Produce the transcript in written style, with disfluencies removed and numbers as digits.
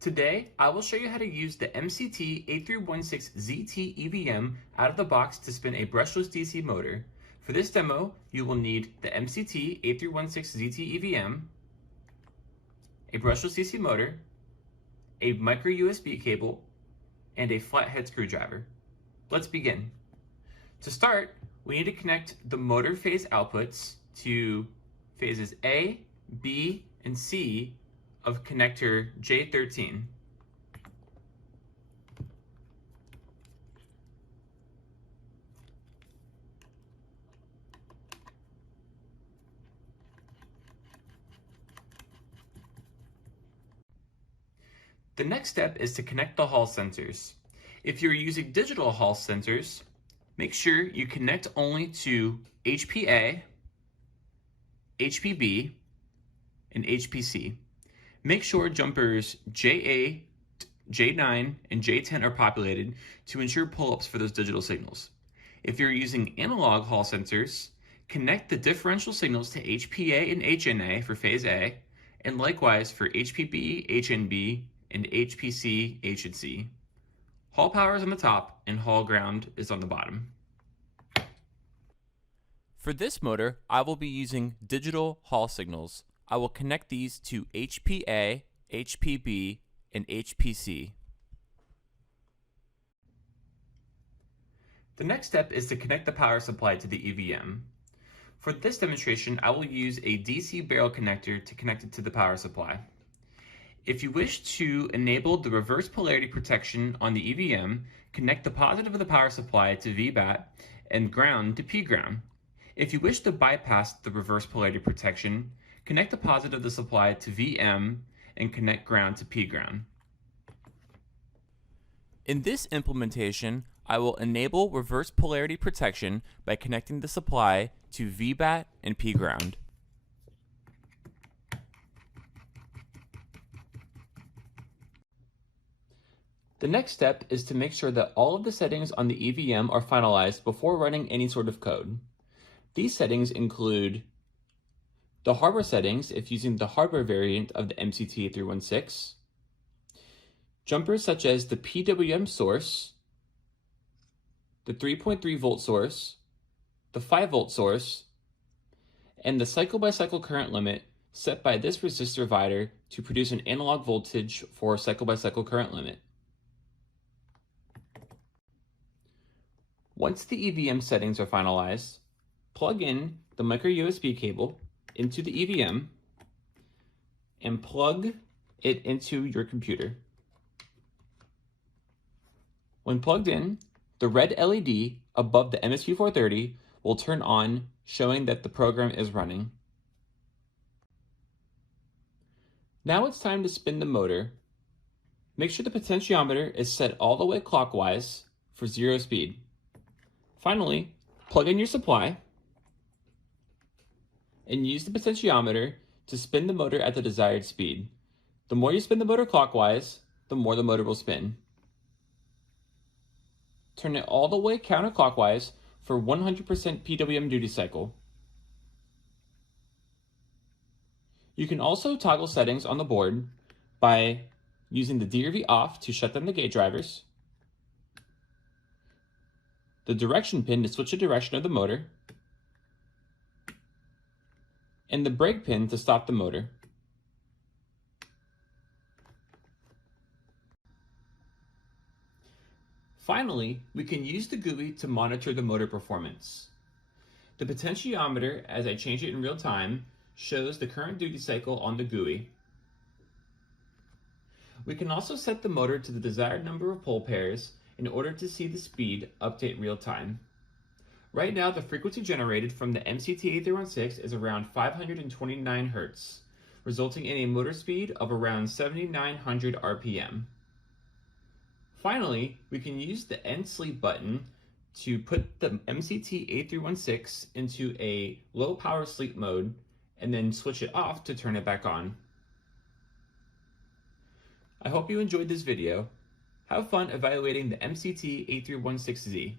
Today, I will show you how to use the MCT8316ZT EVM out of the box to spin a brushless DC motor. For this demo, you will need the MCT8316ZT EVM, a brushless DC motor, a micro USB cable, and a flathead screwdriver. Let's begin. To start, we need to connect the motor phase outputs to phases A, B, and C of connector J13. The next step is to connect the Hall sensors. If you're using digital Hall sensors, make sure you connect only to HPA, HPB, and HPC. Make sure jumpers J8, J9, and J10 are populated to ensure pull-ups for those digital signals. If you're using analog Hall sensors, connect the differential signals to HPA and HNA for phase A, and likewise for HPB, HNB, and HPC, H and C. Hall power is on the top and Hall ground is on the bottom. For this motor, I will be using digital Hall signals. I will connect these to HPA, HPB, and HPC. The next step is to connect the power supply to the EVM. For this demonstration, I will use a DC barrel connector to connect it to the power supply. If you wish to enable the reverse polarity protection on the EVM, connect the positive of the power supply to VBAT and ground to P ground. If you wish to bypass the reverse polarity protection, connect the positive of the supply to VM and connect ground to P ground. In this implementation, I will enable reverse polarity protection by connecting the supply to VBAT and P ground. The next step is to make sure that all of the settings on the EVM are finalized before running any sort of code. These settings include the hardware settings if using the hardware variant of the MCT8316, jumpers such as the PWM source, the 3.3 volt source, the 5 volt source, and the cycle-by-cycle current limit set by this resistor divider to produce an analog voltage for cycle-by-cycle current limit. Once the EVM settings are finalized, plug in the micro USB cable into the EVM and plug it into your computer. When plugged in, the red LED above the MSP430 will turn on, showing that the program is running. Now it's time to spin the motor. Make sure the potentiometer is set all the way clockwise for 0 speed. Finally, plug in your supply and use the potentiometer to spin the motor at the desired speed. The more you spin the motor clockwise, the more the motor will spin. Turn it all the way counterclockwise for 100% PWM duty cycle. You can also toggle settings on the board by using the DRV off to shut down the gate drivers, the direction pin to switch the direction of the motor, and the brake pin to stop the motor. Finally, we can use the GUI to monitor the motor performance. The potentiometer, as I change it in real time, shows the current duty cycle on the GUI. We can also set the motor to the desired number of pole pairs in order to see the speed update real time. Right now, the frequency generated from the MCT8316 is around 529 Hz, resulting in a motor speed of around 7,900 RPM. Finally, we can use the end sleep button to put the MCT8316 into a low power sleep mode and then switch it off to turn it back on. I hope you enjoyed this video. Have fun evaluating the MCT8316Z.